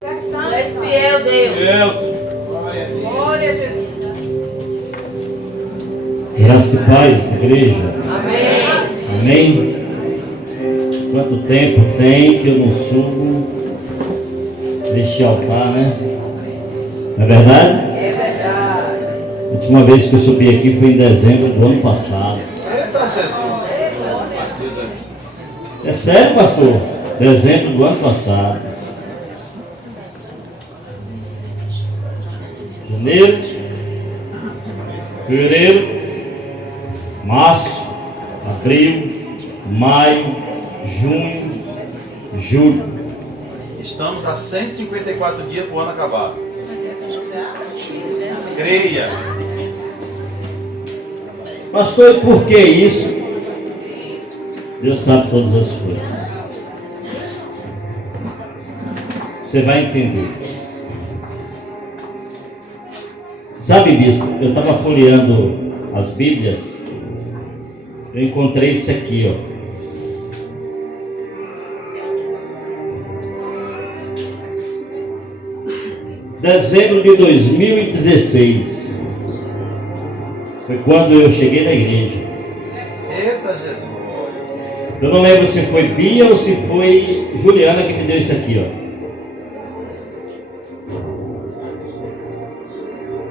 És fiel, Deus. Glória a Jesus. Graça e paz, igreja. Amém. Amém. Quanto tempo tem que eu não subo neste altar, né? Não é verdade? É verdade. A última vez que eu subi aqui foi em dezembro do ano passado. Eita Jesus! É sério, pastor? Dezembro do ano passado. Janeiro, fevereiro, março, abril, maio, junho, julho. Estamos a 154 dias para o ano acabar. Creia! Pastor, e por que isso? Deus sabe todas as coisas. Você vai entender. Sabe, bispo, eu estava folheando as Bíblias, eu encontrei isso aqui, ó. Dezembro de 2016 foi quando eu cheguei na igreja. Eita Jesus! Eu não lembro se foi Bia ou se foi Juliana que me deu isso aqui, ó.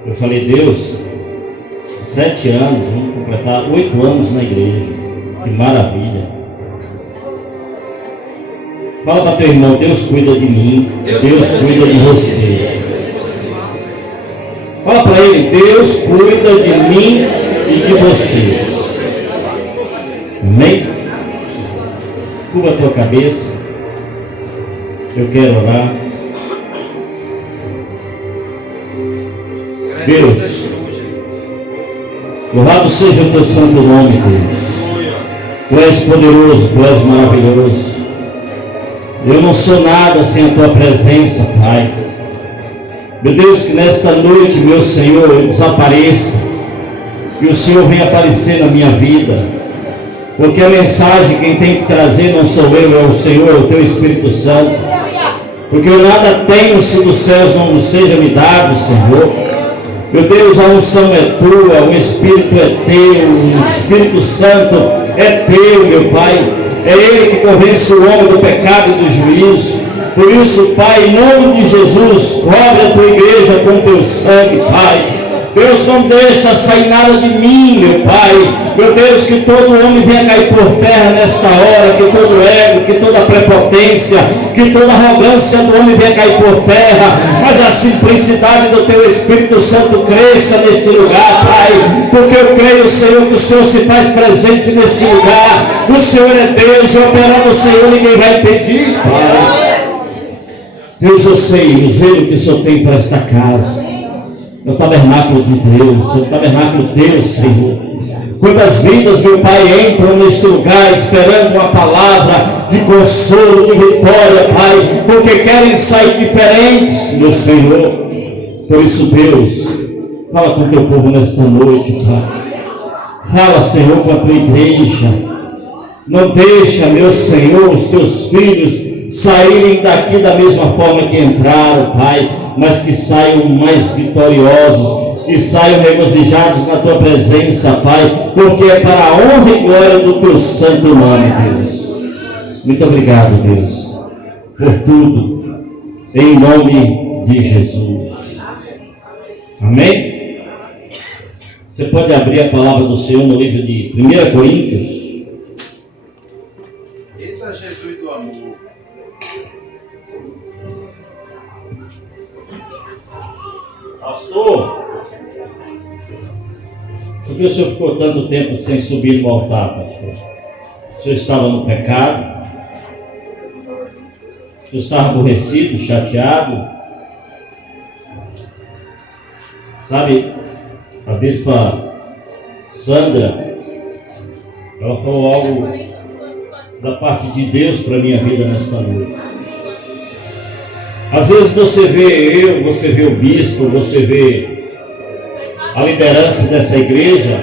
Eu falei, Deus, 7 anos, vamos completar 8 anos na igreja. Que maravilha. Fala para teu irmão, Deus cuida de mim, Deus cuida de você. Fala para ele, Deus cuida de mim e de você. Amém? Curva a tua cabeça. Eu quero orar. Deus, louvado seja o teu santo nome, Deus. Tu és poderoso, tu és maravilhoso. Eu não sou nada sem a tua presença, Pai. Meu Deus, que nesta noite, meu Senhor, eu desapareça, que o Senhor venha aparecer na minha vida, porque a mensagem quem tem que trazer não sou eu, é o Senhor, é o teu Espírito Santo, porque eu nada tenho se dos céus não nos seja me dado, Senhor. Meu Deus, a unção é tua, o Espírito é teu, o Espírito Santo é teu, meu Pai. É Ele que convence o homem do pecado e do juízo. Por isso, Pai, em nome de Jesus, cobre a tua igreja com teu sangue, Pai. Deus, não deixa sair nada de mim, meu Pai. Meu Deus, que todo homem venha cair por terra nesta hora, que todo ego, que toda prepotência, que toda arrogância do homem venha cair por terra, mas a simplicidade do teu Espírito Santo cresça neste lugar, Pai, porque eu creio, Senhor, que o Senhor se faz presente neste lugar. O Senhor é Deus, e operando o Senhor ninguém vai impedir, Pai. Deus, eu sei o zelo que o Senhor tem para esta casa. É o tabernáculo de Deus, é o tabernáculo teu, Senhor. Quantas vidas, meu Pai, entram neste lugar esperando uma palavra de consolo, de vitória, Pai, porque querem sair diferentes, meu Senhor. Por isso, Deus, fala com o teu povo nesta noite, Pai. Fala, Senhor, com a tua igreja. Não deixa, meu Senhor, os teus filhos saírem daqui da mesma forma que entraram, Pai, mas que saiam mais vitoriosos, que saiam regozijados na tua presença, Pai, porque é para a honra e glória do teu santo nome, Deus. Muito obrigado, Deus, por tudo, em nome de Jesus. Amém? Você pode abrir a palavra do Senhor no livro de 1 Coríntios. Esse é Jesus do amor. Pastor, por que o senhor ficou tanto tempo sem subir no altar, pastor? O senhor estava no pecado? O senhor estava aborrecido, chateado? Sabe, a bispa Sandra, ela falou algo da parte de Deus para a minha vida nesta noite. Às vezes você vê o bispo, você vê a liderança dessa igreja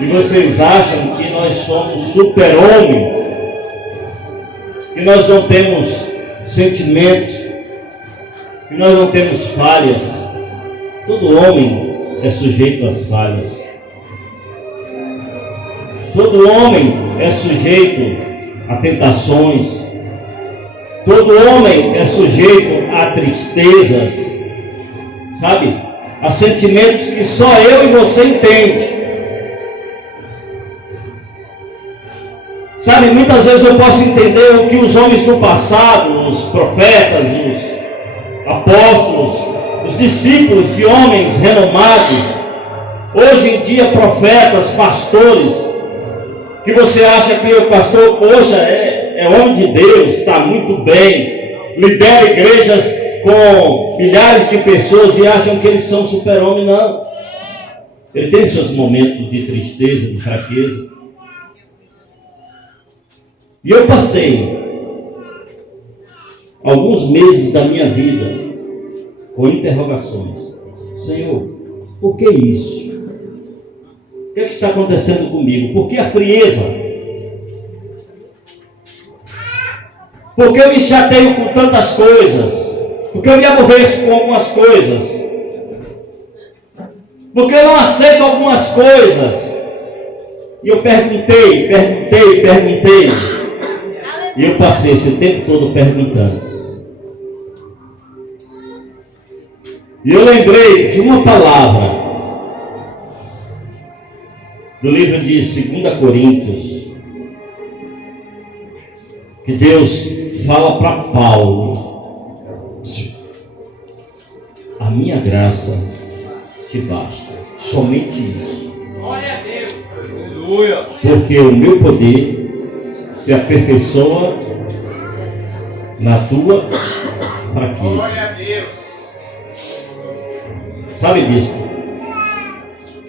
e vocês acham que nós somos super-homens, que nós não temos sentimentos, que nós não temos falhas. Todo homem é sujeito às falhas. Todo homem é sujeito a tentações. Todo homem é sujeito a tristezas, sabe? A sentimentos que só eu e você entende. Sabe, muitas vezes eu posso entender o que os homens do passado, os profetas, os apóstolos, os discípulos de homens renomados, hoje em dia profetas, pastores, que você acha que o pastor, poxa, é homem de Deus, está muito bem, lidera igrejas com milhares de pessoas e acham que eles são super-homem. Não, ele tem seus momentos de tristeza, de fraqueza. E eu passei alguns meses da minha vida com interrogações. Senhor, por que isso? O que está acontecendo comigo? Por que a frieza? Por que eu me chateio com tantas coisas? Por que eu me aborreço com algumas coisas? Por que eu não aceito algumas coisas? E eu perguntei. E eu passei esse tempo todo perguntando. E eu lembrei de uma palavra do livro de 2 Coríntios, que Deus fala para Paulo: a minha graça te basta, somente isso. Glória a Deus. Aleluia. Porque o meu poder se aperfeiçoa na tua fraqueza. Glória a Deus. Sabe, bispo,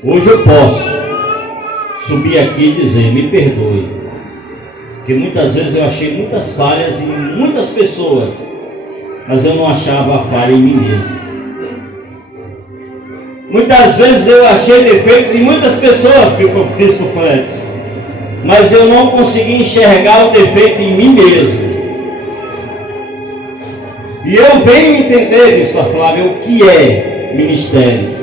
hoje eu posso subir aqui e dizer: me perdoe, porque muitas vezes eu achei muitas falhas em muitas pessoas, mas eu não achava a falha em mim mesmo. Muitas vezes eu achei defeitos em muitas pessoas, bispo Fred, mas eu não consegui enxergar o defeito em mim mesmo. E eu venho entender, bispo Flávio, o que é ministério.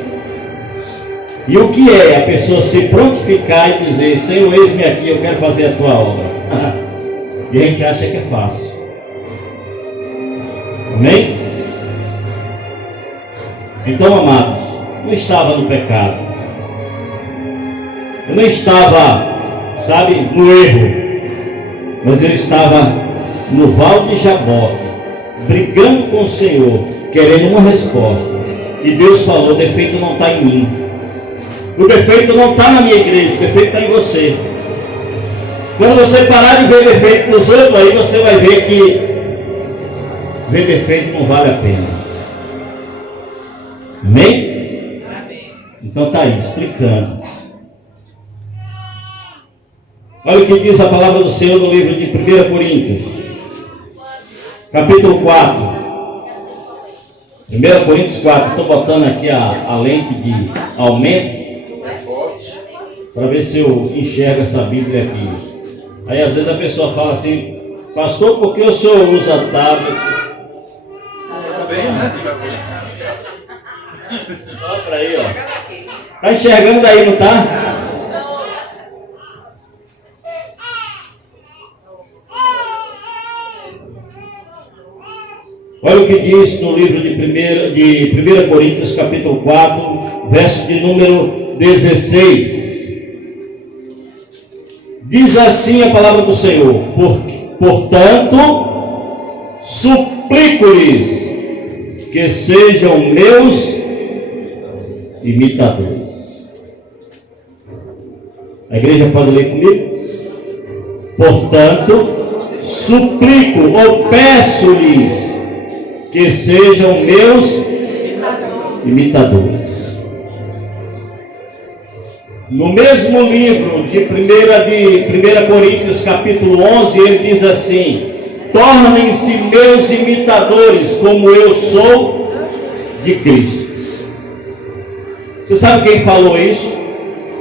E o que é a pessoa se prontificar e dizer: Senhor, eis-me aqui, eu quero fazer a tua obra. E a gente acha que é fácil. Amém? Então, amados, não estava no pecado. Eu não estava, sabe, no erro. Mas eu estava no Val de Jaboque, brigando com o Senhor, querendo uma resposta. E Deus falou: o defeito não está em mim. O defeito não está na minha igreja, o defeito está em você. Quando você parar de ver defeito nos outros, aí você vai ver que ver defeito não vale a pena. Amém? Amém. Então está aí, explicando. Olha o que diz a palavra do Senhor no livro de 1 Coríntios, capítulo 4. 1 Coríntios 4, estou botando aqui a lente de aumento para ver se eu enxergo essa Bíblia aqui. Aí às vezes a pessoa fala assim: pastor, por que o senhor usa tablet? Tá bem, né? Olha para aí, ó. Está enxergando aí, não está? Olha o que diz no livro de 1 Coríntios, capítulo 4, verso de número 16. Diz assim a palavra do Senhor: portanto, suplico-lhes que sejam meus imitadores. A igreja pode ler comigo? Portanto, suplico ou peço-lhes que sejam meus imitadores. No mesmo livro de 1 Coríntios capítulo 11, ele diz assim: tornem-se meus imitadores, como eu sou de Cristo. Você sabe quem falou isso?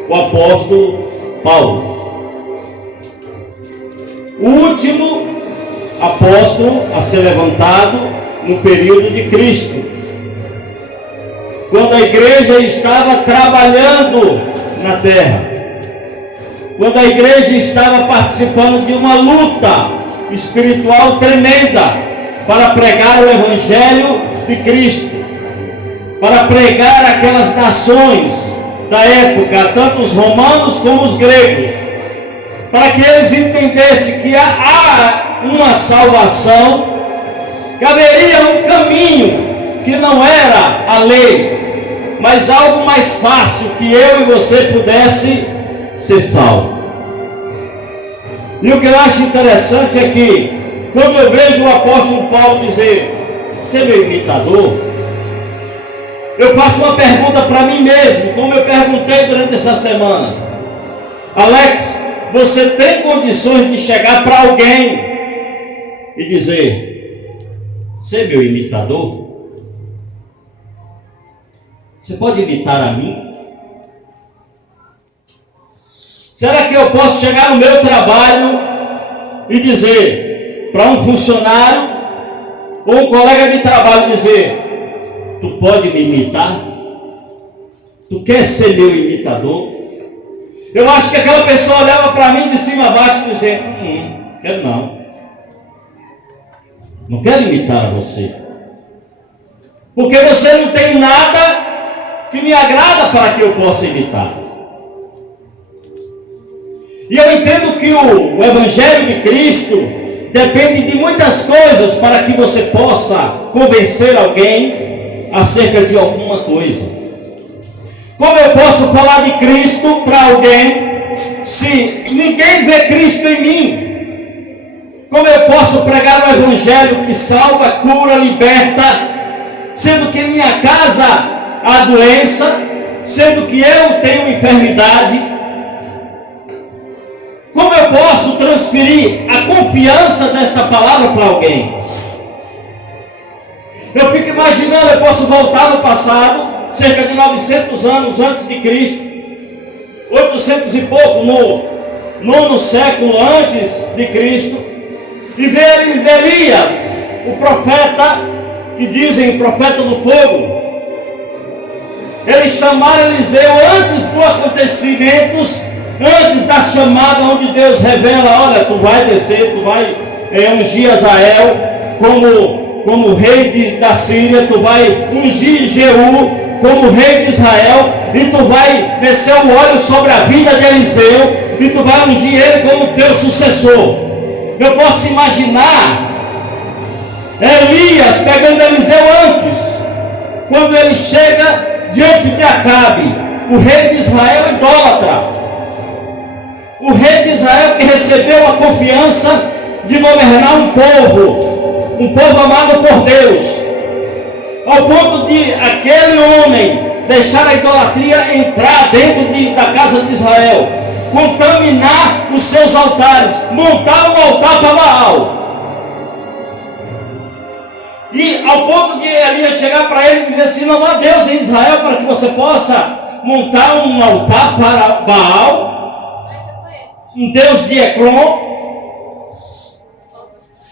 O apóstolo Paulo. O último apóstolo a ser levantado no período de Cristo, quando a igreja estava trabalhando na terra, quando a igreja estava participando de uma luta espiritual tremenda para pregar o Evangelho de Cristo, para pregar aquelas nações da época, tanto os romanos como os gregos, para que eles entendessem que há uma salvação, que haveria um caminho que não era a lei, mas algo mais fácil, que eu e você pudesse ser salvo. E o que eu acho interessante é que, quando eu vejo o apóstolo Paulo dizer, ser meu imitador, eu faço uma pergunta para mim mesmo, como eu perguntei durante essa semana: Alex, você tem condições de chegar para alguém e dizer, ser meu imitador? Você pode imitar a mim? Será que eu posso chegar no meu trabalho e dizer para um funcionário ou um colega de trabalho, dizer, tu pode me imitar? Tu quer ser meu imitador? Eu acho que aquela pessoa olhava para mim de cima a baixo e dizia, quero não. Não quero imitar a você. Porque você não tem nada que me agrada para que eu possa imitar. E eu entendo que o Evangelho de Cristo depende de muitas coisas para que você possa convencer alguém acerca de alguma coisa. Como eu posso falar de Cristo para alguém se ninguém vê Cristo em mim? Como eu posso pregar o Evangelho que salva, cura, liberta, sendo que em minha casa há doença, sendo que eu tenho enfermidade? Como eu posso transferir a confiança desta palavra para alguém? Eu fico imaginando, eu posso voltar no passado, cerca de 900 anos antes de Cristo, 800 e pouco, no 9º século antes de Cristo, e ver Elias, o profeta, que dizem profeta do fogo. Eles chamaram Eliseu antes dos acontecimentos, antes da chamada, onde Deus revela, olha, tu vai descer, tu vai ungir Azael como rei da Síria, tu vai ungir Jeú como rei de Israel, e tu vai descer o óleo sobre a vida de Eliseu, e tu vai ungir ele como teu sucessor. Eu posso imaginar Elias pegando Eliseu antes, quando ele chega diante de Acabe, o rei de Israel idólatra, o rei de Israel que recebeu a confiança de governar um povo amado por Deus, ao ponto de aquele homem deixar a idolatria entrar dentro da casa de Israel, contaminar os seus altares, montar um altar para Baal. E ao ponto de Elias chegar para ele e dizer assim, não há Deus em Israel para que você possa montar um altar para Baal, um Deus de Ecrom.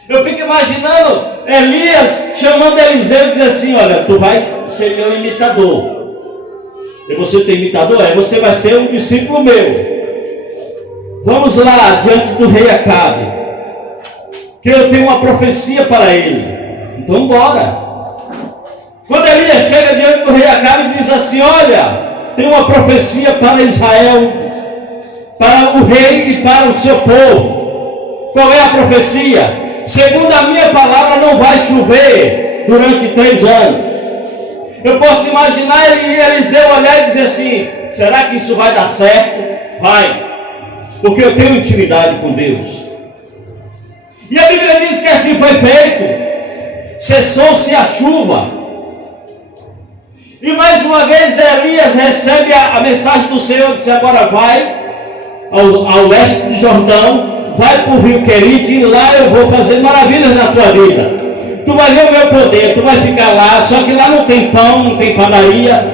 Eu fico imaginando Elias chamando Eliseu e dizer assim, olha, tu vai ser meu imitador. E você tem imitador? Você vai ser um discípulo meu. Vamos lá diante do rei Acabe, que eu tenho uma profecia para ele. Então bora. Quando Elias chega diante do rei Acabe e diz assim, olha, tem uma profecia para Israel, para o rei e para o seu povo. Qual é a profecia? Segundo a minha palavra, não vai chover durante 3 anos. Eu posso imaginar Eliseu olhar e dizer assim, será que isso vai dar certo? Vai, porque eu tenho intimidade com Deus. E a Bíblia diz que assim foi feito. Cessou-se a chuva. E mais uma vez Elias recebe a mensagem do Senhor, diz, agora vai ao leste de Jordão, vai para o rio Querite, e lá eu vou fazer maravilhas na tua vida. Tu vai ver o meu poder, tu vai ficar lá, só que lá não tem pão, não tem padaria,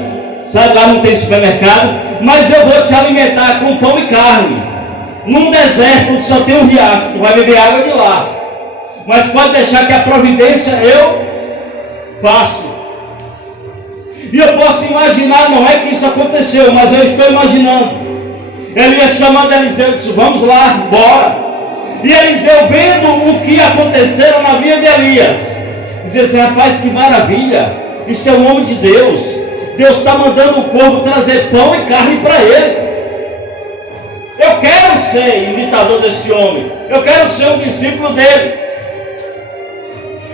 sabe, lá não tem supermercado, mas eu vou te alimentar com pão e carne. Num deserto só tem um riacho, tu vai beber água de lá. Mas pode deixar que a providência eu Fácil. E eu posso imaginar, não é que isso aconteceu, mas eu estou imaginando. Elias chamando Eliseu, disse: vamos lá, bora. E Eliseu, vendo o que aconteceu na vida de Elias, dizia assim: rapaz, que maravilha, isso é um homem de Deus. Deus está mandando o povo trazer pão e carne para ele. Eu quero ser imitador desse homem, eu quero ser um discípulo dele.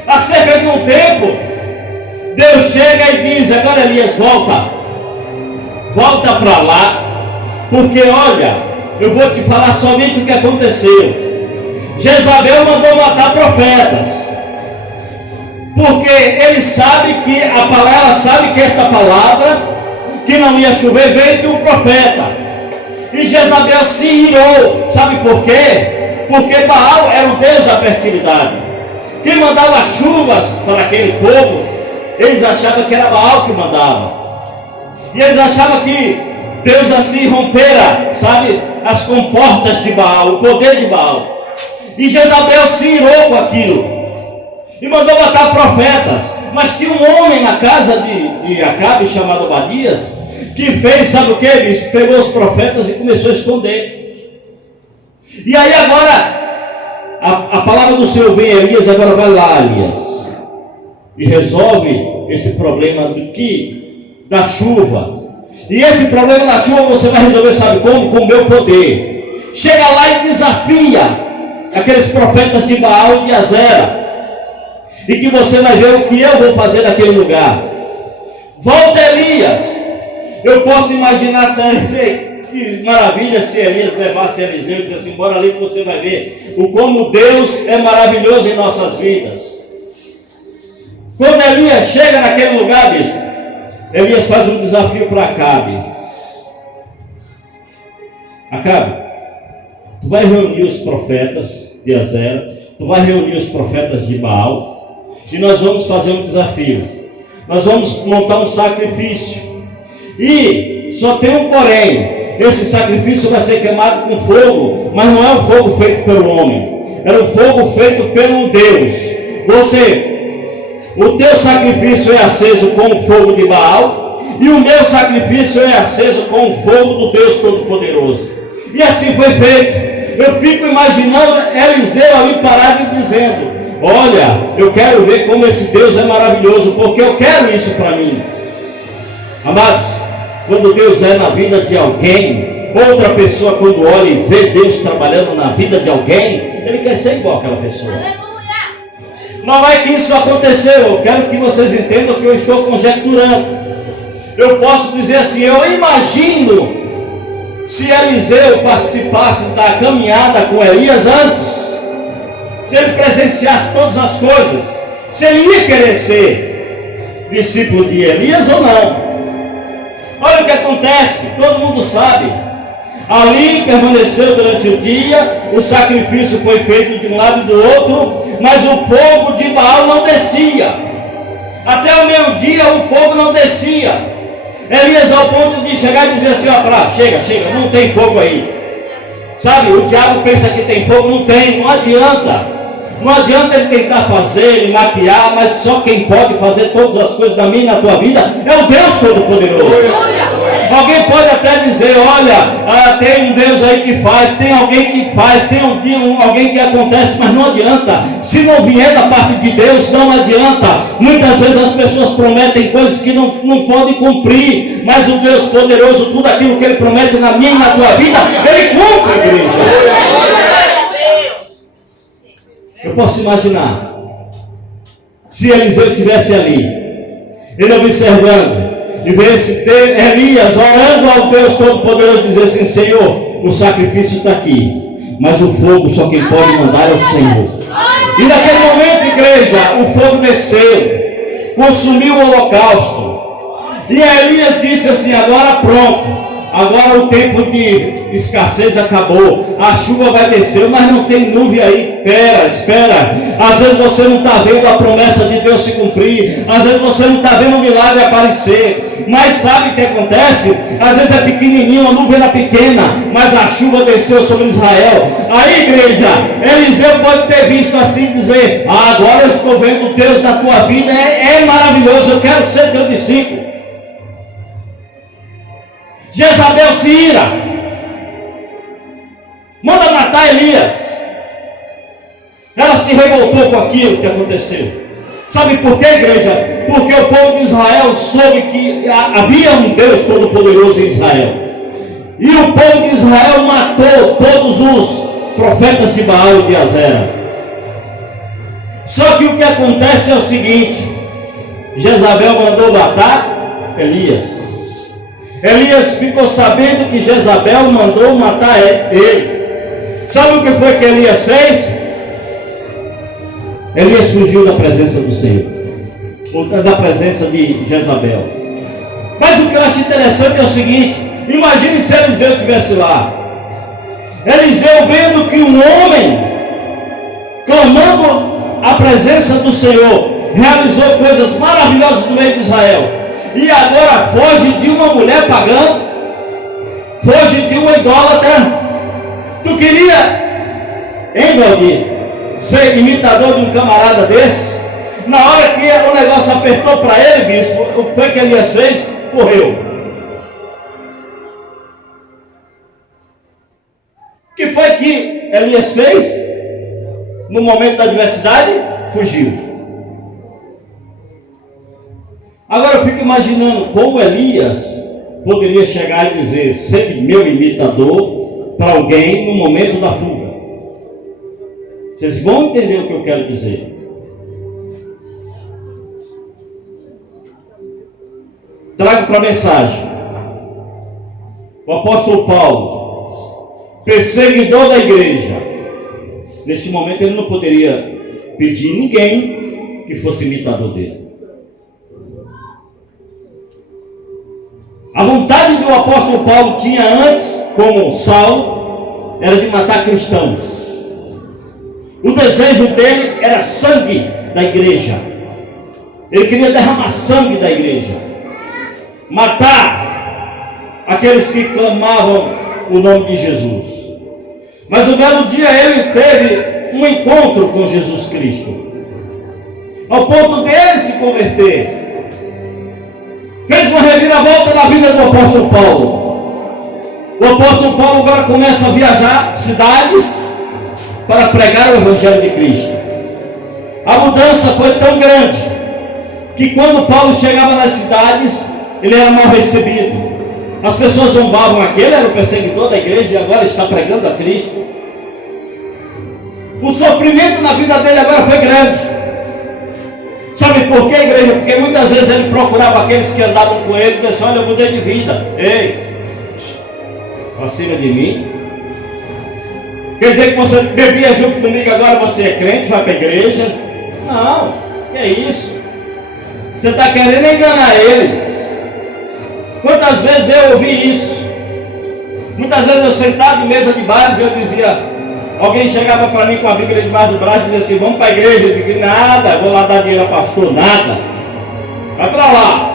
Há cerca de um tempo, Deus chega e diz: agora Elias, volta para lá, porque olha, eu vou te falar somente o que aconteceu. Jezabel mandou matar profetas, porque ele sabe que ela sabe que esta palavra, que não ia chover, veio de um profeta. E Jezabel se irou. Sabe por quê? Porque Baal era o deus da fertilidade. Quem mandava chuvas para aquele povo, eles achavam que era Baal que mandava. E eles achavam que Deus assim rompera, sabe, as comportas de Baal, o poder de Baal. E Jezabel se irou com aquilo e mandou matar profetas. Mas tinha um homem na casa de Acabe chamado Obadias, que fez, sabe o que? Ele pegou os profetas e começou a esconder. E aí agora a palavra do Senhor vem a Elias: agora vai lá, Elias, e resolve esse problema da chuva. E esse problema da chuva você vai resolver, sabe como? Com o meu poder. Chega lá e desafia aqueles profetas de Baal e de Azera, e que você vai ver o que eu vou fazer naquele lugar. Volta, Elias. Eu posso imaginar que maravilha se Elias levasse Eliseu e disse assim: bora ali que você vai ver como Deus é maravilhoso em nossas vidas. Quando Elias chega naquele lugar, bispo, Elias faz um desafio para Acabe: Acabe, tu vai reunir os profetas de Azera, tu vai reunir os profetas de Baal, e nós vamos fazer um desafio. Nós vamos montar um sacrifício. E só tem um porém: esse sacrifício vai ser queimado com fogo, mas não é um fogo feito pelo homem, era um fogo feito pelo Deus. O teu sacrifício é aceso com o fogo de Baal, e o meu sacrifício é aceso com o fogo do Deus Todo-Poderoso. E assim foi feito. Eu fico imaginando Eliseu ali parado e dizendo: olha, eu quero ver como esse Deus é maravilhoso, porque eu quero isso para mim. Amados, quando Deus é na vida de alguém, outra pessoa quando olha e vê Deus trabalhando na vida de alguém, ele quer ser igual àquela pessoa. Não é que isso aconteceu. Eu quero que vocês entendam que eu estou conjecturando. Eu posso dizer assim: eu imagino se Eliseu participasse da caminhada com Elias antes, se ele presenciasse todas as coisas, se ele ia querer ser discípulo de Elias ou não. Olha o que acontece, todo mundo sabe. Ali permaneceu durante o dia, o sacrifício foi feito de um lado e do outro, mas o fogo de Baal não descia. Até o meio-dia o fogo não descia. Elias, ao ponto de chegar e dizer assim: ó, chega, não tem fogo aí. Sabe, o diabo pensa que tem fogo, não tem, não adianta. Não adianta ele tentar fazer, ele maquiar, mas só quem pode fazer todas as coisas da minha e na tua vida é o Deus Todo-Poderoso. Alguém pode até dizer: olha, tem um Deus aí que faz, tem alguém que faz, tem alguém que acontece, mas não adianta. Se não vier da parte de Deus, não adianta. Muitas vezes as pessoas prometem coisas que não podem cumprir, mas o Deus Poderoso, tudo aquilo que Ele promete na minha e na tua vida, Ele cumpre, igreja. Eu posso imaginar, se Eliseu estivesse ali, ele observando, e vesse Elias orando ao Deus Todo-Poderoso, dizer assim: Senhor, o sacrifício está aqui, mas o fogo só quem pode mandar é o Senhor. E naquele momento, igreja, o fogo desceu, consumiu o holocausto, e Elias disse assim: agora pronto, agora o tempo de escassez acabou, a chuva vai descer, mas não tem nuvem aí. Espera. Às vezes você não está vendo a promessa de Deus se cumprir, às vezes você não está vendo o milagre aparecer, mas sabe o que acontece? Às vezes é pequenininho, a nuvem era pequena, mas a chuva desceu sobre Israel. Aí, igreja, Eliseu pode ter visto assim, dizer: agora eu estou vendo Deus na tua vida, é maravilhoso, eu quero ser teu discípulo. Jezabel se ira, manda matar Elias. Ela se revoltou com aquilo que aconteceu. Sabe por quê, igreja? Porque o povo de Israel soube que havia um Deus todo-poderoso em Israel. E o povo de Israel matou todos os profetas de Baal e de Azera. Só que o que acontece é o seguinte: Jezabel mandou matar Elias. Elias ficou sabendo que Jezabel mandou matar ele. Sabe o que foi que Elias fez? Elias fugiu da presença do Senhor, ou da presença de Jezabel. Mas o que eu acho interessante é o seguinte: imagine se Eliseu estivesse lá. Eliseu vendo que um homem, clamando a presença do Senhor, realizou coisas maravilhosas no meio de Israel, e agora foge de uma mulher pagã, foge de uma idólatra. Tu queria, hein, Valdir, ser imitador de um camarada desse? Na hora que o negócio apertou para ele, bispo, o que Elias fez? Correu. O que foi que Elias fez? No momento da adversidade, fugiu. Agora eu fico imaginando como Elias poderia chegar e dizer: sede meu imitador, para alguém no momento da fuga. Vocês vão entender o que eu quero dizer. Trago para a mensagem o apóstolo Paulo, perseguidor da igreja. Neste momento ele não poderia pedir ninguém que fosse imitador dele. A vontade que o apóstolo Paulo tinha antes, como Saulo, era de matar cristãos. O desejo dele era sangue da igreja. Ele queria derramar sangue da igreja, matar aqueles que clamavam o nome de Jesus. Mas um belo dia ele teve um encontro com Jesus Cristo, ao ponto dele se converter. Fez uma reviravolta na vida do apóstolo Paulo. O apóstolo Paulo agora começa a viajar cidades para pregar o evangelho de Cristo. A mudança foi tão grande que quando Paulo chegava nas cidades, ele era mal recebido. As pessoas zombavam: aquele era o perseguidor da igreja e agora está pregando a Cristo. O sofrimento na vida dele agora foi grande. Sabe por quê, igreja? Porque muitas vezes ele procurava aqueles que andavam com ele e dizia assim: olha, eu mudei de vida. Ei, acima de mim. Quer dizer que você bebia junto comigo, agora você é crente, vai para a igreja? Não, que é isso? Você está querendo enganar eles. Quantas vezes eu ouvi isso? Muitas vezes eu sentado em mesa de bares, eu dizia, alguém chegava para mim com a Bíblia debaixo do braço e dizia assim: vamos para a igreja. Eu digo: nada, vou lá dar dinheiro ao pastor, nada. Vai para lá.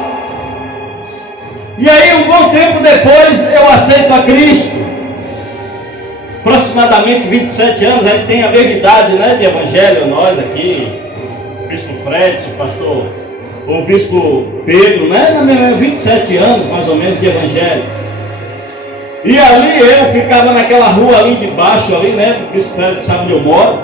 E aí, um bom tempo depois, eu aceito a Cristo. Aproximadamente 27 anos, a gente tem a mesma idade, né, de evangelho, nós aqui, o bispo Fred, o pastor, o bispo Pedro, né, 27 anos mais ou menos de evangelho. E ali eu ficava naquela rua ali de baixo, ali, né, o bispo Fred sabe onde eu moro.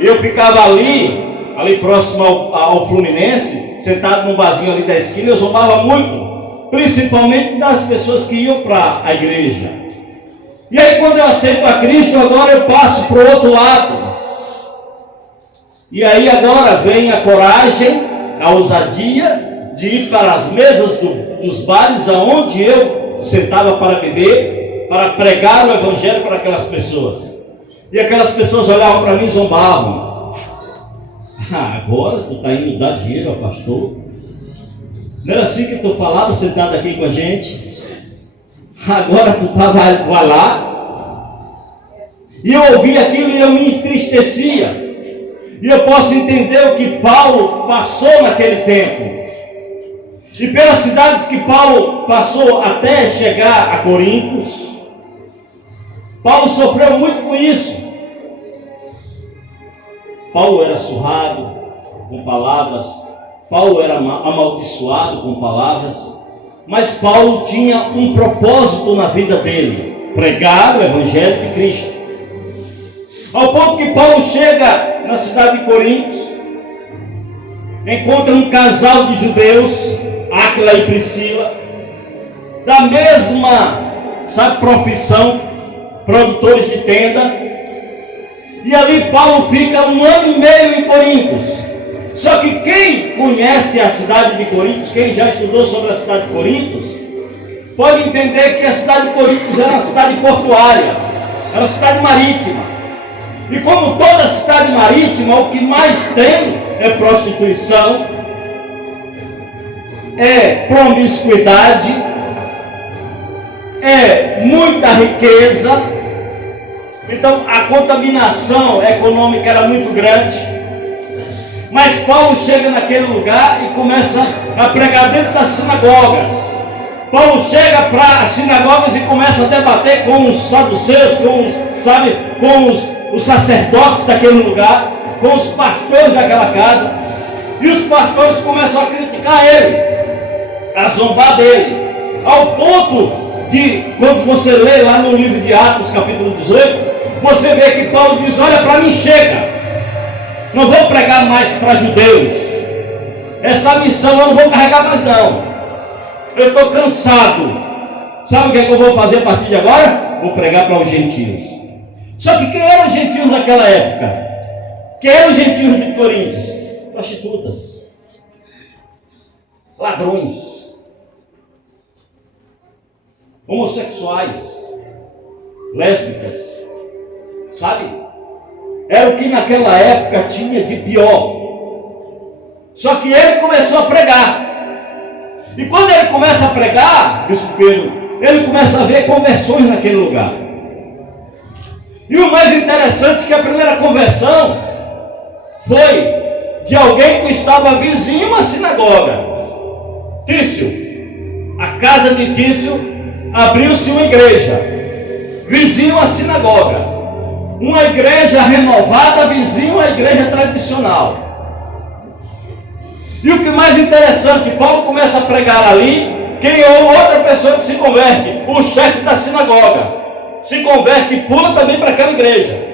E eu ficava ali próximo ao Fluminense, sentado num barzinho ali da esquina. Eu zombava muito, principalmente das pessoas que iam para a igreja. E aí, quando eu aceito a Cristo, agora eu passo para o outro lado. E aí agora vem a coragem, a ousadia de ir para as mesas dos bares aonde eu sentava para beber, para pregar o evangelho para aquelas pessoas. E aquelas pessoas olhavam para mim e zombavam. Agora tu está indo dar dinheiro ao pastor? Não era assim que tu falava sentado aqui com a gente? Agora tu vai lá. E eu ouvi aquilo e eu me entristecia. E eu posso entender o que Paulo passou naquele tempo. E pelas cidades que Paulo passou até chegar a Corintos, Paulo sofreu muito com isso. Paulo era surrado com palavras, Paulo era amaldiçoado com palavras, mas Paulo tinha um propósito na vida dele: pregar o Evangelho de Cristo. Ao ponto que Paulo chega na cidade de Corinto, encontra um casal de judeus, Áquila e Priscila, da mesma, profissão, produtores de tenda. E ali Paulo fica 1 ano e meio em Corintos. Só que quem conhece a cidade de Corintos, quem já estudou sobre a cidade de Corintos, pode entender que a cidade de Corintos era uma cidade portuária, era uma cidade marítima. E como toda cidade marítima, o que mais tem é prostituição, é promiscuidade, é muita riqueza. Então a contaminação econômica era muito grande. Mas Paulo chega naquele lugar e começa a pregar dentro das sinagogas. Paulo chega para as sinagogas e começa a debater com os saduceus, com os sacerdotes daquele lugar, com os pastores daquela casa. E os pastores começam a criticar ele, a zombar dele, ao ponto de, quando você lê lá no livro de Atos, capítulo 18, você vê que Paulo diz: olha, para mim chega, não vou pregar mais para judeus, essa missão eu não vou carregar mais não, eu estou cansado. Sabe o que é que eu vou fazer a partir de agora? Vou pregar para os gentios. Só que quem eram os gentios naquela época? Quem eram os gentios de Coríntios? Prostitutas, ladrões, homossexuais, lésbicas, era o que naquela época tinha de pior. Só que ele começou a pregar. E quando ele começa a pregar, Bispo Pedro, ele começa a ver conversões naquele lugar. E o mais interessante é que a primeira conversão foi de alguém que estava vizinho à sinagoga. Tício, a casa de Tício, abriu-se uma igreja, vizinho à sinagoga, uma igreja renovada, vizinho à igreja tradicional. E o que mais interessante, Paulo começa a pregar ali, quem ou outra pessoa que se converte, o chefe da sinagoga, se converte e pula também para aquela igreja.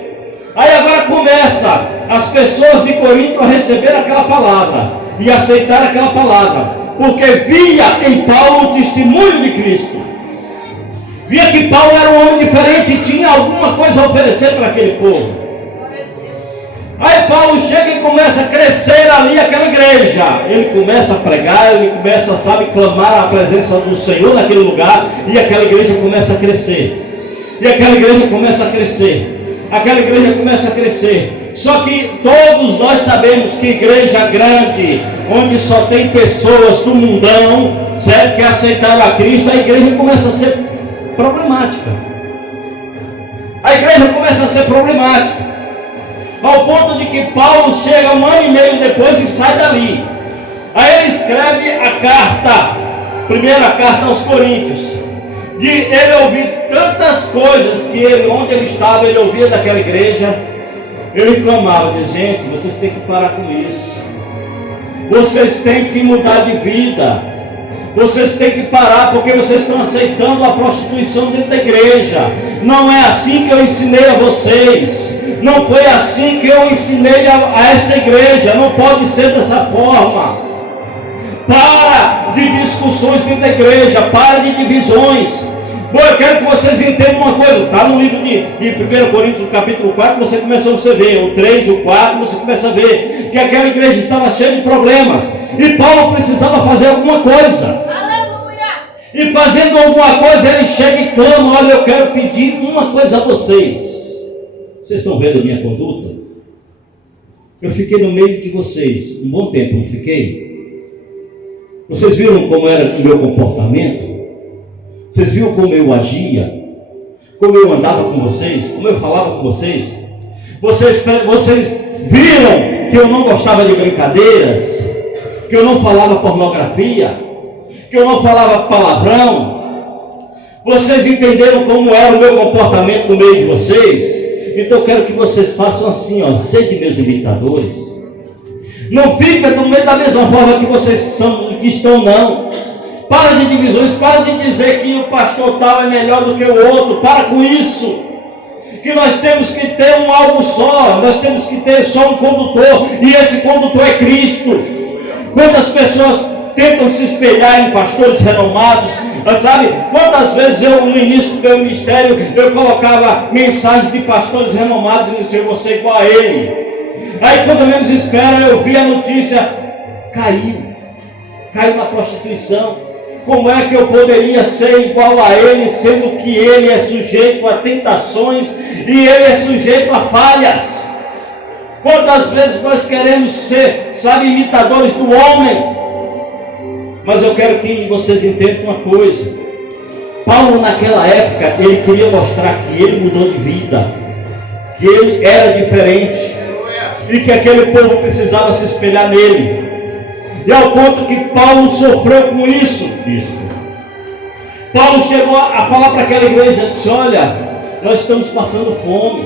Aí agora começa as pessoas de Corinto a receber aquela palavra e aceitar aquela palavra, porque via em Paulo o testemunho de Cristo. Via que Paulo era um homem diferente e tinha alguma coisa a oferecer para aquele povo. Aí Paulo chega e começa a crescer ali aquela igreja. Ele começa a pregar, ele começa, clamar a presença do Senhor naquele lugar. E aquela igreja começa a crescer. E aquela igreja começa a crescer. Aquela igreja começa a crescer. Só que todos nós sabemos que igreja grande, onde só tem pessoas do mundão, certo, que aceitaram a Cristo, a igreja começa a ser problemática. A igreja começa a ser problemática. Ao ponto de que Paulo chega 1 ano e meio depois e sai dali. Aí ele escreve a carta, primeira carta aos Coríntios. De ele ouvir tantas coisas que ele, onde ele estava, ele ouvia daquela igreja. Ele clamava, diz: gente, vocês têm que parar com isso. Vocês têm que mudar de vida. Vocês têm que parar, porque vocês estão aceitando a prostituição dentro da igreja. Não é assim que eu ensinei a vocês. Não foi assim que eu ensinei a esta igreja. Não pode ser dessa forma. Para de discussões dentro da igreja. Para de divisões. Bom, eu quero que vocês entendam uma coisa. Está no livro de 1 Coríntios, capítulo 4, você começa a ver. O 3 e o 4, você começa a ver que aquela igreja estava cheia de problemas. E Paulo precisava fazer alguma coisa. E fazendo alguma coisa, ele chega e clama: olha, eu quero pedir uma coisa a vocês. Vocês estão vendo a minha conduta? Eu fiquei no meio de vocês um bom tempo, não fiquei? Vocês viram como era o meu comportamento? Vocês viram como eu agia? Como eu andava com vocês? Como eu falava com vocês? Vocês viram que eu não gostava de brincadeiras? Que eu não falava pornografia? Que eu não falava palavrão? Vocês entenderam como era o meu comportamento no meio de vocês? Então eu quero que vocês façam assim, ó, sede meus imitadores. Não fica do meio da mesma forma que vocês estão, não. Para de divisões, para de dizer que o pastor tal é melhor do que o outro. Para com isso. Que nós temos que ter um alvo só, nós temos que ter só um condutor, e esse condutor é Cristo. Quantas pessoas tentam se espelhar em pastores renomados, sabe? Quantas vezes eu, no início do meu ministério, eu colocava mensagens de pastores renomados e dizia, eu vou ser igual a ele. Aí quando menos espera, eu vi a notícia, caiu na prostituição. Como é que eu poderia ser igual a ele, sendo que ele é sujeito a tentações e ele é sujeito a falhas? Quantas vezes nós queremos ser, sabe, imitadores do homem? Mas eu quero que vocês entendam uma coisa. Paulo naquela época, ele queria mostrar que ele mudou de vida, que ele era diferente e que aquele povo precisava se espelhar nele. E ao ponto que Paulo sofreu com isso. Paulo chegou a falar para aquela igreja, disse, olha, nós estamos passando fome,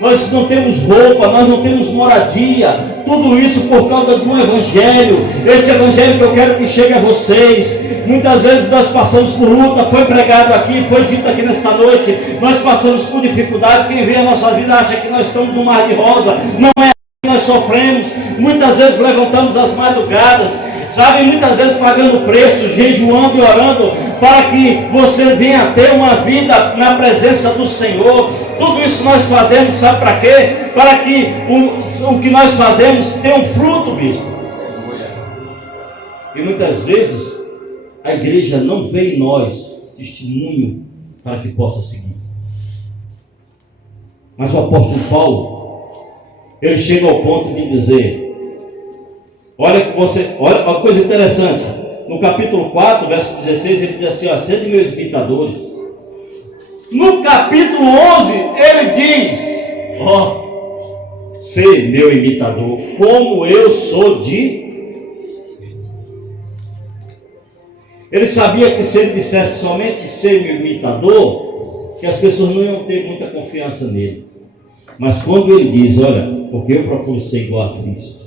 nós não temos roupa, nós não temos moradia, tudo isso por causa de um evangelho, esse evangelho que eu quero que chegue a vocês. Muitas vezes nós passamos por luta, foi pregado aqui, foi dito aqui nesta noite, nós passamos por dificuldade. Quem vê a nossa vida acha que nós estamos no mar de rosa, não é. Nós sofremos, muitas vezes levantamos as madrugadas, sabe, muitas vezes pagando preço, jejuando e orando, para que você venha ter uma vida na presença do Senhor. Tudo isso nós fazemos, sabe para quê? Para que o que nós fazemos tenha um fruto, bispo. E muitas vezes a igreja não vê em nós testemunho para que possa seguir. Mas o apóstolo Paulo, ele chega ao ponto de dizer, olha uma coisa interessante, no capítulo 4, verso 16, ele diz assim, ó, sede meus imitadores. No capítulo 11, ele diz, ó, ser meu imitador, como eu sou de... Ele sabia que se ele dissesse somente ser meu imitador, que as pessoas não iam ter muita confiança nele. Mas quando ele diz, olha, porque eu procuro ser igual a Cristo,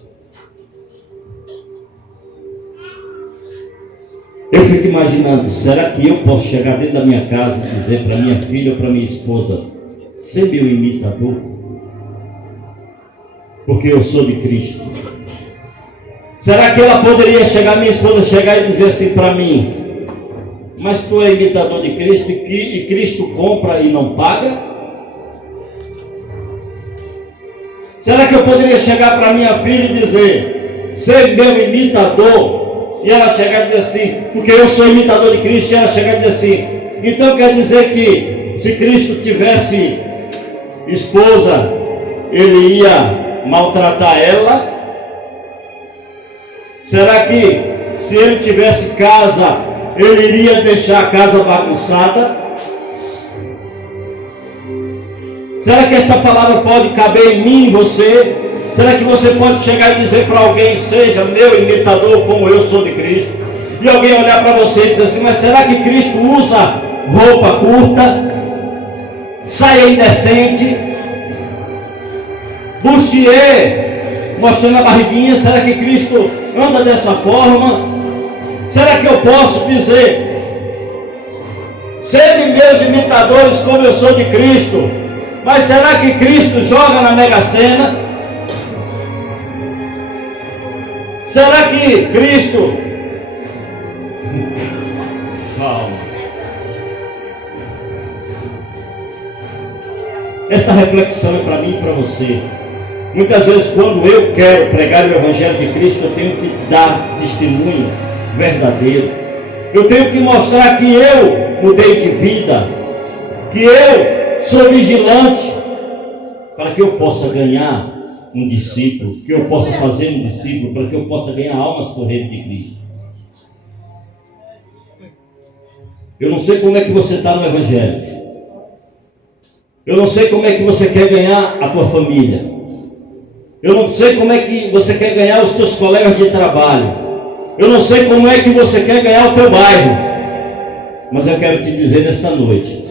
eu fico imaginando, será que eu posso chegar dentro da minha casa e dizer para minha filha ou para minha esposa, ser meu imitador? Porque eu sou de Cristo. Será que ela poderia chegar, minha esposa chegar e dizer assim para mim, mas tu é imitador de Cristo e Cristo compra e não paga? Será que eu poderia chegar para minha filha e dizer, ser meu imitador, e ela chegar e dizer assim, porque eu sou imitador de Cristo, e ela chegar e dizer assim, então quer dizer que se Cristo tivesse esposa, ele ia maltratar ela? Será que se ele tivesse casa, ele iria deixar a casa bagunçada? Será que esta palavra pode caber em mim, em você? Será que você pode chegar e dizer para alguém, seja meu imitador como eu sou de Cristo? E alguém olhar para você e dizer assim, mas será que Cristo usa roupa curta, saia indecente, bustier, mostrando a barriguinha? Será que Cristo anda dessa forma? Será que eu posso dizer, sede meus imitadores como eu sou de Cristo? Mas será que Cristo joga na Mega Sena? Será que Cristo... Esta reflexão é para mim e para você. Muitas vezes quando eu quero pregar o Evangelho de Cristo, eu tenho que dar testemunho verdadeiro. Eu tenho que mostrar que eu mudei de vida, que eu sou vigilante, para que eu possa ganhar um discípulo, que eu possa fazer um discípulo, para que eu possa ganhar almas por reino de Cristo. Eu não sei como é que você está no Evangelho. Eu não sei como é que você quer ganhar a tua família. Eu não sei como é que você quer ganhar os teus colegas de trabalho. Eu não sei como é que você quer ganhar o teu bairro. Mas eu quero te dizer nesta noite,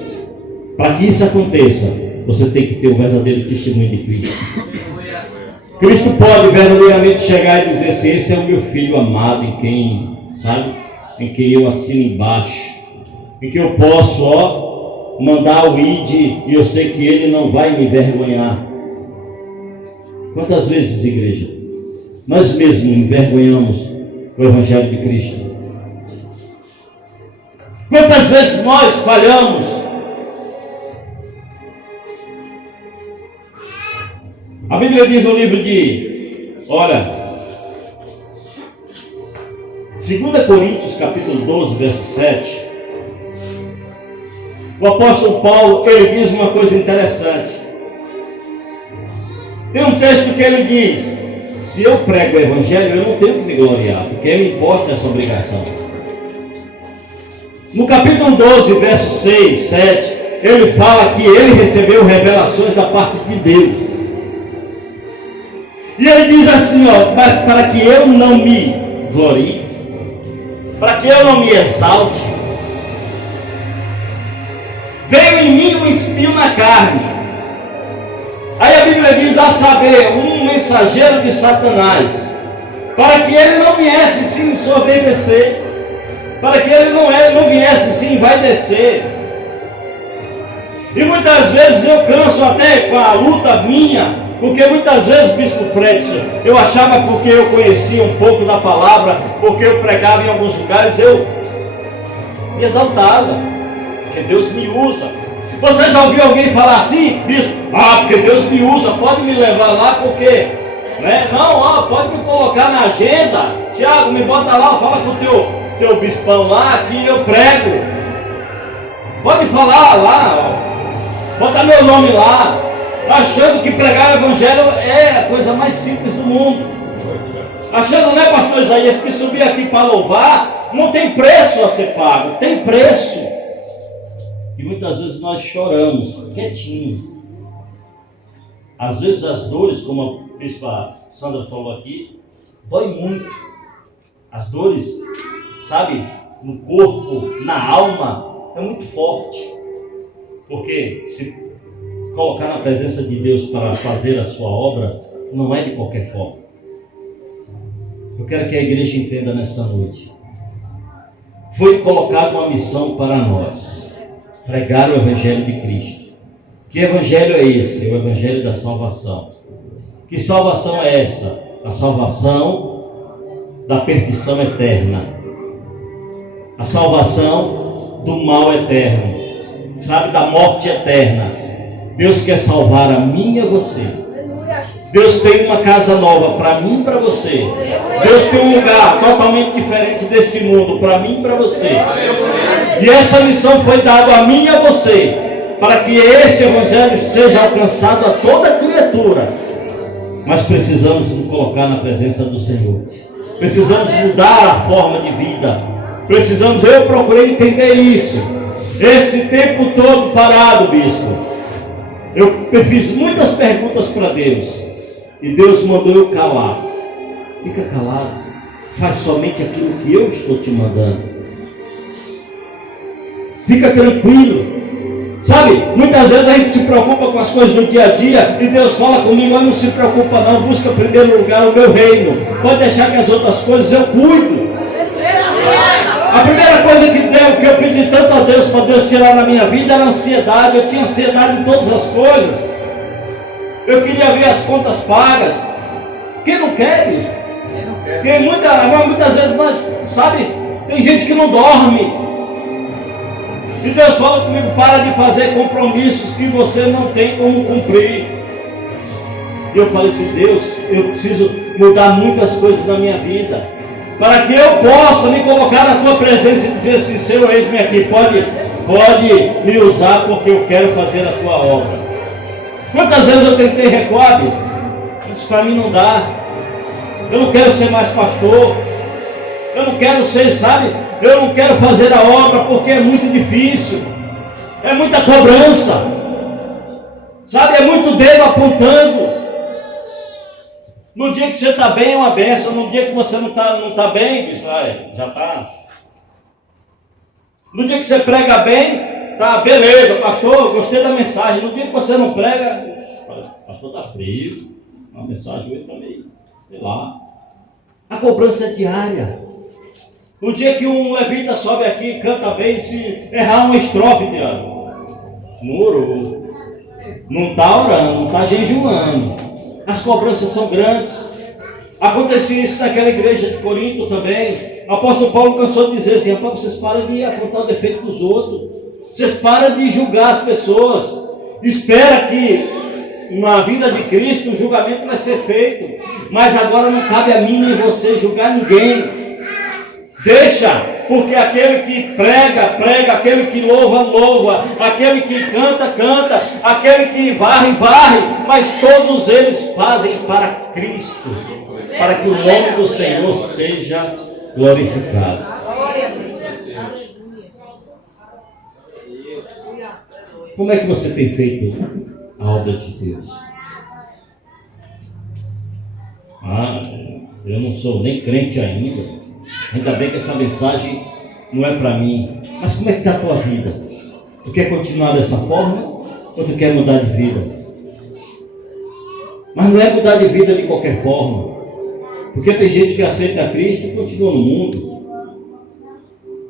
para que isso aconteça, você tem que ter o verdadeiro testemunho de Cristo. Cristo pode verdadeiramente chegar e dizer assim: esse é o meu filho amado, em quem, sabe, em quem eu assino embaixo, em que eu posso, mandar o id, e eu sei que ele não vai me envergonhar. Quantas vezes, igreja, nós mesmos envergonhamos o Evangelho de Cristo? Quantas vezes nós falhamos? A Bíblia diz no livro de, 2 Coríntios capítulo 12, verso 7, o apóstolo Paulo, ele diz uma coisa interessante. Tem um texto que ele diz: se eu prego o Evangelho, eu não tenho que me gloriar, porque me imposta essa obrigação. No capítulo 12, verso 6, 7, ele fala que ele recebeu revelações da parte de Deus. E ele diz assim, mas para que eu não me glorie, para que eu não me exalte, veio em mim um espinho na carne. Aí a Bíblia diz, a saber, um mensageiro de Satanás, para que ele não viesse se ensoberbecer, para que ele não viesse se envaidecer. E muitas vezes eu canso até com a luta minha, porque muitas vezes, Bispo Fredson, eu achava, porque eu conhecia um pouco da palavra, porque eu pregava em alguns lugares, eu me exaltava, porque Deus me usa. Você já ouviu alguém falar assim, Bispo? Porque Deus me usa, pode me levar lá, porque, né? Não, pode me colocar na agenda. Tiago, me bota lá, fala com o teu bispão lá, que eu prego. Pode falar lá, bota meu nome lá, achando que pregar o Evangelho é a coisa mais simples do mundo. Achando, né, pastor Isaías, que subir aqui para louvar não tem preço a ser pago, tem preço. E muitas vezes nós choramos, quietinho. Às vezes as dores, como a bispa Sandra falou aqui, dói muito. As dores, sabe, no corpo, na alma, é muito forte. Porque se colocar na presença de Deus para fazer a sua obra, não é de qualquer forma. Eu quero que a igreja entenda nesta noite. Foi colocada uma missão para nós: pregar o Evangelho de Cristo. Que Evangelho é esse? É o Evangelho da salvação. Que salvação é essa? A salvação da perdição eterna. A salvação do mal eterno. Sabe, da morte eterna. Deus quer salvar a mim e a você. Deus tem uma casa nova para mim e para você. Deus tem um lugar totalmente diferente deste mundo para mim e para você. E essa missão foi dada a mim e a você, para que este Evangelho seja alcançado a toda criatura. Mas precisamos nos colocar na presença do Senhor. Precisamos mudar a forma de vida. Precisamos, eu procurei entender isso. Esse tempo todo parado, bispo, eu fiz muitas perguntas para Deus, e Deus mandou eu calar. Fica calado, faz somente aquilo que eu estou te mandando. Fica tranquilo. Sabe, muitas vezes a gente se preocupa com as coisas do dia a dia, e Deus fala comigo: não se preocupa não, busca em primeiro lugar o meu reino, pode deixar que as outras coisas eu cuido. A primeira coisa que eu pedi tanto a Deus, para Deus tirar na minha vida, era a ansiedade. Eu tinha ansiedade em todas as coisas. Eu queria ver as contas pagas. Quem não quer isso? Tem muitas vezes nós, sabe, tem gente que não dorme. E Deus fala comigo: para de fazer compromissos que você não tem como cumprir. E eu falei assim: Deus, eu preciso mudar muitas coisas na minha vida, para que eu possa me colocar na tua presença e dizer assim: Senhor, eis-me aqui, pode me usar, porque eu quero fazer a tua obra. Quantas vezes eu tentei recuar, isso para mim não dá. Eu não quero ser mais pastor. eu não quero ser, sabe? Eu não quero fazer a obra porque é muito difícil, é muita cobrança, sabe? É muito dedo apontando. No dia que você está bem é uma bênção, no dia que você não tá bem, bicho, já está. No dia que você prega bem, tá, beleza, pastor, gostei da mensagem. No dia que você não prega, pastor, tá frio, a mensagem hoje está meio, sei lá. A cobrança é diária. O dia que um levita sobe aqui e canta bem, se errar uma estrofe, diário, não orou, não está orando, não está jejuando. As cobranças são grandes. Acontecia isso naquela igreja de Corinto também. O apóstolo Paulo cansou de dizer assim: rapaz, vocês param de apontar o defeito dos outros, vocês param de julgar as pessoas. Espera que na vida de Cristo o julgamento vai ser feito, mas agora não cabe a mim nem você julgar ninguém. Deixa, porque aquele que prega, prega, aquele que louva, louva, aquele que canta, canta, aquele que varre, varre, mas todos eles fazem para Cristo, para que o nome do Senhor seja glorificado. Como é que você tem feito a obra de Deus? Eu não sou nem crente ainda. Ainda bem que essa mensagem não é para mim. Mas como é que está a tua vida? Tu quer continuar dessa forma? Ou tu quer mudar de vida? Mas não é mudar de vida de qualquer forma. Porque tem gente que aceita a Cristo e continua no mundo.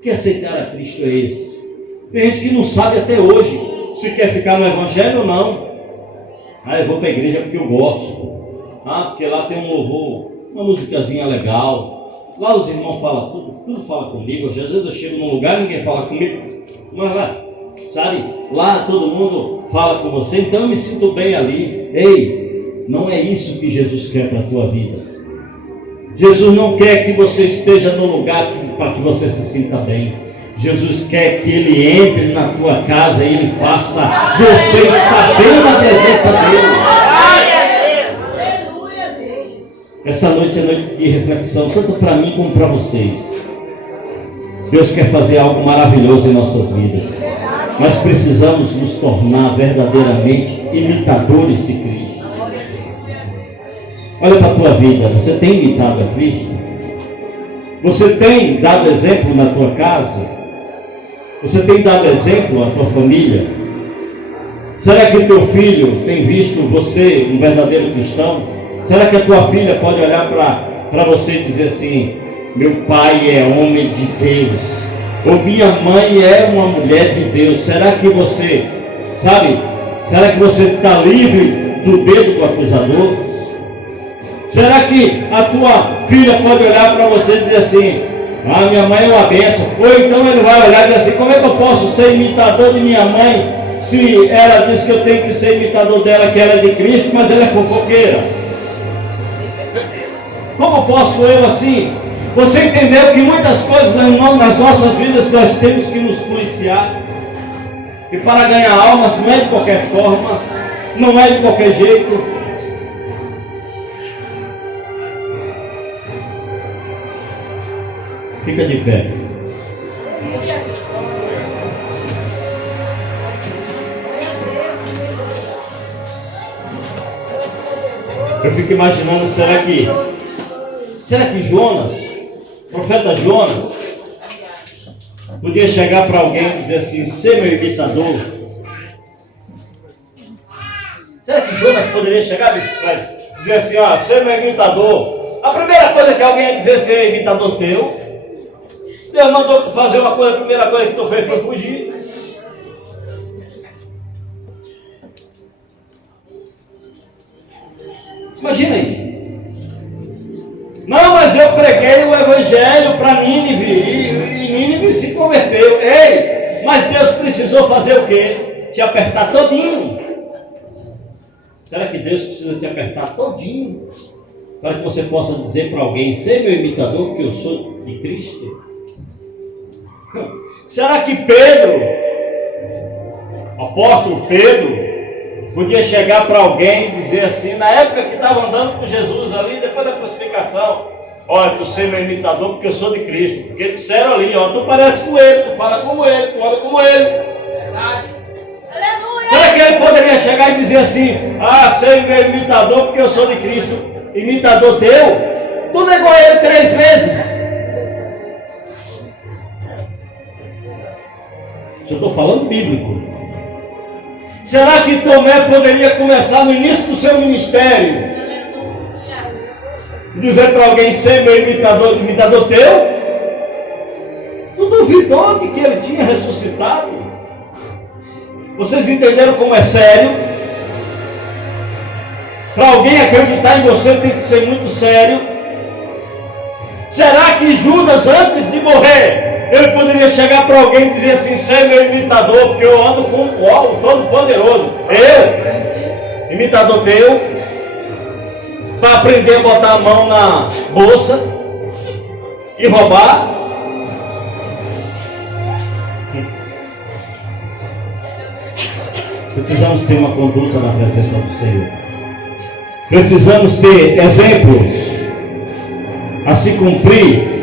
Que aceitar a Cristo é esse? Tem gente que não sabe até hoje se quer ficar no Evangelho ou não. Eu vou para a igreja porque eu gosto. Porque lá tem um louvor, uma musicazinha legal. Lá os irmãos falam tudo fala comigo. Às vezes eu chego num lugar e ninguém fala comigo. Mas lá, sabe? Lá todo mundo fala com você, então eu me sinto bem ali. Ei, não é isso que Jesus quer para a tua vida. Jesus não quer que você esteja no lugar para que você se sinta bem. Jesus quer que Ele entre na tua casa e Ele faça você estar bem na presença dEle. Esta noite é noite de reflexão, tanto para mim como para vocês. Deus quer fazer algo maravilhoso em nossas vidas. Nós precisamos nos tornar verdadeiramente imitadores de Cristo. Olha para a tua vida, você tem imitado a Cristo? Você tem dado exemplo na tua casa? Você tem dado exemplo à tua família? Será que o teu filho tem visto você um verdadeiro cristão? Será que a tua filha pode olhar para você e dizer assim: meu pai é homem de Deus, ou minha mãe é uma mulher de Deus? Será que você, sabe, será que você está livre do dedo do acusador? Será que a tua filha pode olhar para você e dizer assim: minha mãe é uma bênção? Ou então ele vai olhar e dizer assim: como é que eu posso ser imitador de minha mãe, se ela diz que eu tenho que ser imitador dela, que ela é de Cristo, mas ela é fofoqueira? Como posso eu assim? Você entendeu que muitas coisas, irmão, nas nossas vidas nós temos que nos policiar. E para ganhar almas não é de qualquer forma, não é de qualquer jeito. Fica de pé. Eu fico imaginando, será que Jonas, o profeta Jonas, podia chegar para alguém e dizer assim: ser meu imitador? Será que Jonas poderia chegar para dizer assim: ser meu imitador? A primeira coisa que alguém ia dizer: ser imitador teu. Deus mandou fazer uma coisa, a primeira coisa que tu fez foi fugir. Imagina aí. Não, mas eu preguei o evangelho para Nínive e Nínive se converteu. Ei, mas Deus precisou fazer o quê? Te apertar todinho. Será que Deus precisa te apertar todinho para que você possa dizer para alguém: ser meu imitador, porque eu sou de Cristo? Será que Pedro, apóstolo Pedro, podia chegar para alguém e dizer assim, na época que estava andando com Jesus ali, depois da crucificação: Olha, tu ser meu imitador porque eu sou de Cristo. Porque disseram ali, ó, tu parece com ele, tu fala como ele, tu anda como ele. Verdade. Aleluia. Será que ele poderia chegar e dizer assim, ah, ser meu imitador porque eu sou de Cristo? Imitador teu? Tu negou ele 3 vezes. Isso eu estou falando bíblico. Será que Tomé poderia começar no início do seu ministério e dizer para alguém ser meu imitador teu? Tu duvidou de que ele tinha ressuscitado? Vocês entenderam como é sério? Para alguém acreditar em você tem que ser muito sério. Será que Judas, antes de morrer, ele poderia chegar para alguém e dizer assim, ser meu imitador, porque eu ando com o Todo-Poderoso. Eu, imitador teu, para aprender a botar a mão na bolsa e roubar? Precisamos ter uma conduta na presença do Senhor. Precisamos ter exemplos a se cumprir,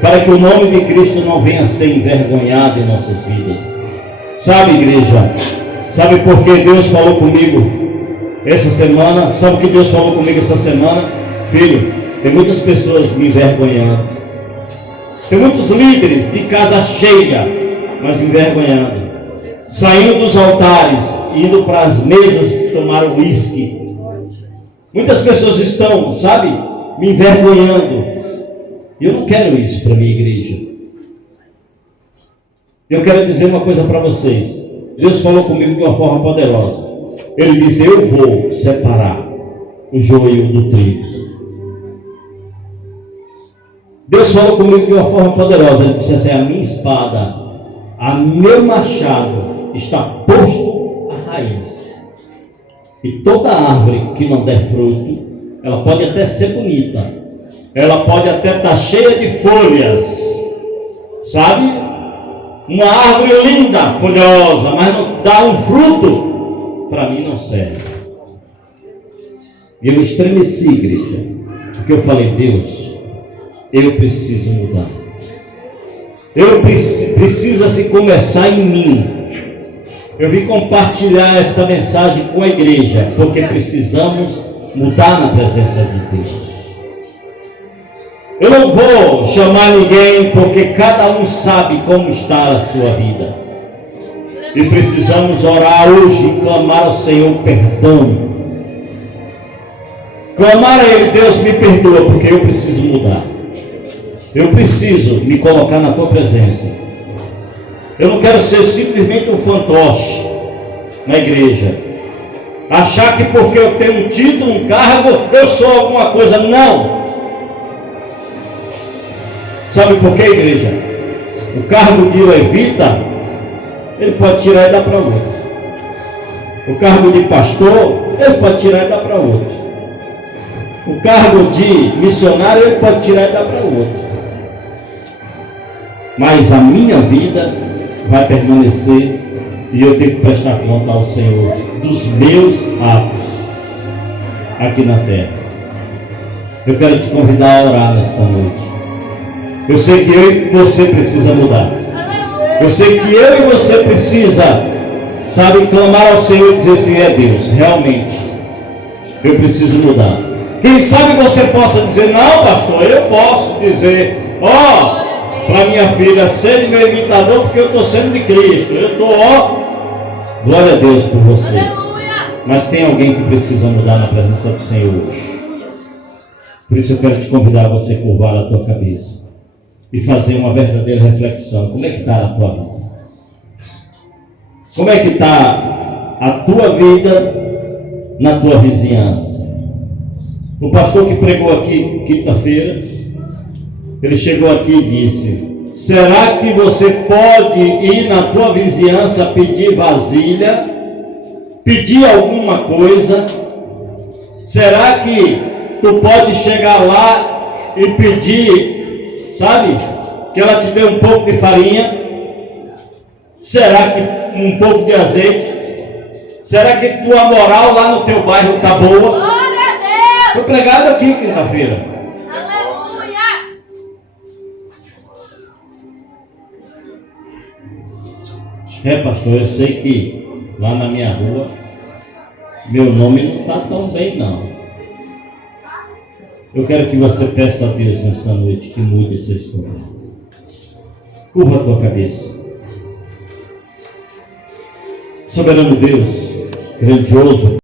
para que o nome de Cristo não venha a ser envergonhado em nossas vidas. Sabe, igreja? Sabe por que Deus falou comigo essa semana? Sabe o que Deus falou comigo essa semana? Filho, tem muitas pessoas me envergonhando. Tem muitos líderes de casa cheia, mas me envergonhando. Saindo dos altares, indo para as mesas tomar uísque. Muitas pessoas estão, sabe, me envergonhando. Eu não quero isso para a minha igreja. Eu quero dizer uma coisa para vocês. Deus falou comigo de uma forma poderosa. Ele disse, eu vou separar o joio do trigo. Deus falou comigo de uma forma poderosa. Ele disse assim, a minha espada, a meu machado está posto à raiz. E toda árvore que não der fruto, ela pode até ser bonita, ela pode até estar cheia de folhas, sabe? Uma árvore linda, folhosa, mas não dá um fruto, para mim não serve. E eu estremeci, igreja, porque eu falei, Deus, eu preciso mudar. Precisa se começar em mim. Eu vim compartilhar esta mensagem com a igreja, porque precisamos mudar na presença de Deus. Eu não vou chamar ninguém, porque cada um sabe como está a sua vida. E precisamos orar hoje e clamar ao Senhor perdão. Clamar a Ele, Deus me perdoa, porque eu preciso mudar. Eu preciso me colocar na tua presença. Eu não quero ser simplesmente um fantoche na igreja. Achar que porque eu tenho um título, um cargo, eu sou alguma coisa. Não. Sabe por quê, igreja? O cargo de levita, ele pode tirar e dar para outro. O cargo de pastor, ele pode tirar e dar para outro. O cargo de missionário, ele pode tirar e dar para outro. Mas a minha vida vai permanecer e eu tenho que prestar conta ao Senhor dos meus atos aqui na terra. Eu quero te convidar a orar nesta noite. Eu sei que eu e você precisa mudar. Eu sei que eu e você precisa, sabe, clamar ao Senhor e dizer assim, é Deus, realmente eu preciso mudar. Quem sabe você possa dizer, não pastor, eu posso dizer, para minha filha, seja meu imitador, porque eu estou sendo de Cristo. Eu estou, glória a Deus por você. Mas tem alguém que precisa mudar na presença do Senhor hoje. Por isso eu quero te convidar a você curvar a tua cabeça e fazer uma verdadeira reflexão. Como é que está a tua vida? Como é que está a tua vida na tua vizinhança? O pastor que pregou aqui quinta-feira, ele chegou aqui e disse, será que você pode ir na tua vizinhança pedir vasilha, pedir alguma coisa? Será que tu pode chegar lá e pedir, sabe, que ela te dê um pouco de farinha? Será que um pouco de azeite? Será que tua moral lá no teu bairro está boa? Glória a Deus! Foi pregado aqui quinta-feira. Aleluia! Pastor, eu sei que lá na minha rua meu nome não está tão bem, não. Eu quero que você peça a Deus nesta noite que mude essa história. Curva a tua cabeça. Soberano Deus, grandioso,